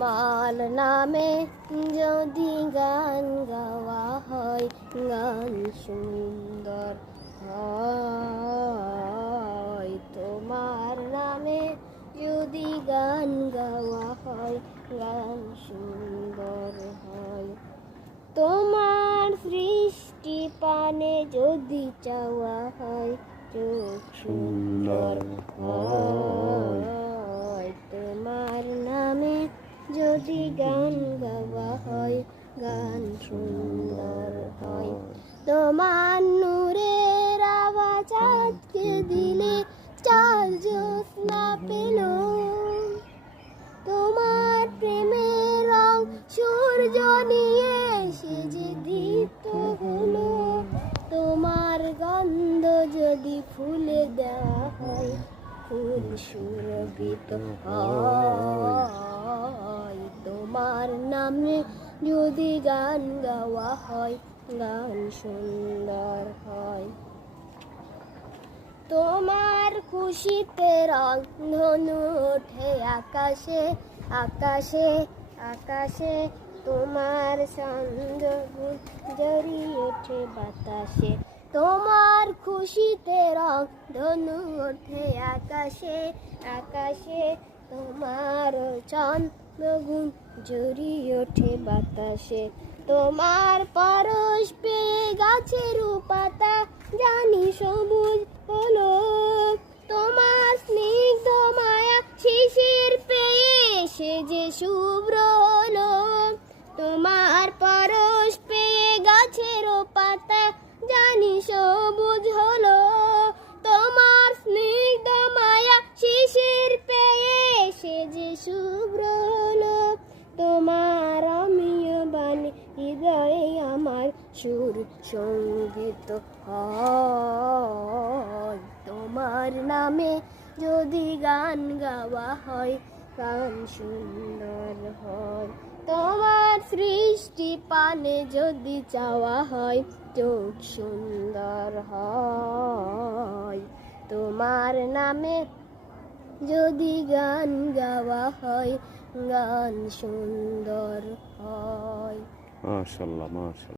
তোমার নামে যদি গান গাওয়া হয়, গান সুন্দর হয়। তোমার নামে যদি গান গাওয়া হয়, গান সুন্দর হয়। তোমার সৃষ্টি পানে যদি চাওয়া হয়, চোখ সুন্দর হয়। তোমার নামে যদি গান গাওয়া হয়, গান সুন্দর হয়। তোমার নূরের আওয়াজ আজকে দিলে চার জ্যোৎস্না পেল। তোমার প্রেমের রং সূর্য নিয়ে সেজে দীপ্ত হলো। তোমার গন্ধ যদি ফুলে দেওয়া হয়, ফুল সুরভিত হয়। তোমার নামে যদি গান গাওয়া হয়, গান সুন্দর হয়। তোমার খুশিতে রং ধনু ওঠে আকাশে, আকাশে, আকাশে। তোমার ছন্দ জড়িয়ে ওঠে বাতাসে। তোমার খুশিতে রং ধনু ওঠে আকাশে, আকাশে। তোমার চন্দ্রগুণ জড়িয়ে ওঠে বাতাসে। তোমার পরশ পেয়ে গাছের পাতা জানি সবুজ হলো। তোমার স্নিগ্ধ মায়া শিশির পেয়ে সে যে শুভ্র হলো। তোমার পরশ পেয়ে গাছের পাতা জানি সবুজ হলো। তোমার স্নিগ্ধ মায়া শিশির পেয়ে সে যে শুভ্র হলো। তোমার অমিয় বাণী হৃদয়ে আমার সুর সঙ্গীত হয়। তোমার নামে যদি গান গাওয়া হয়, গান সুন্দর হয়। তোমার সৃষ্টি পানে যদি চাওয়া হয়, চোখ সুন্দর হয়। তোমার নামে যদি গান গাওয়া হয়, গান সুন্দর হয়। মাশাআল্লাহ, মাশাআল্লাহ।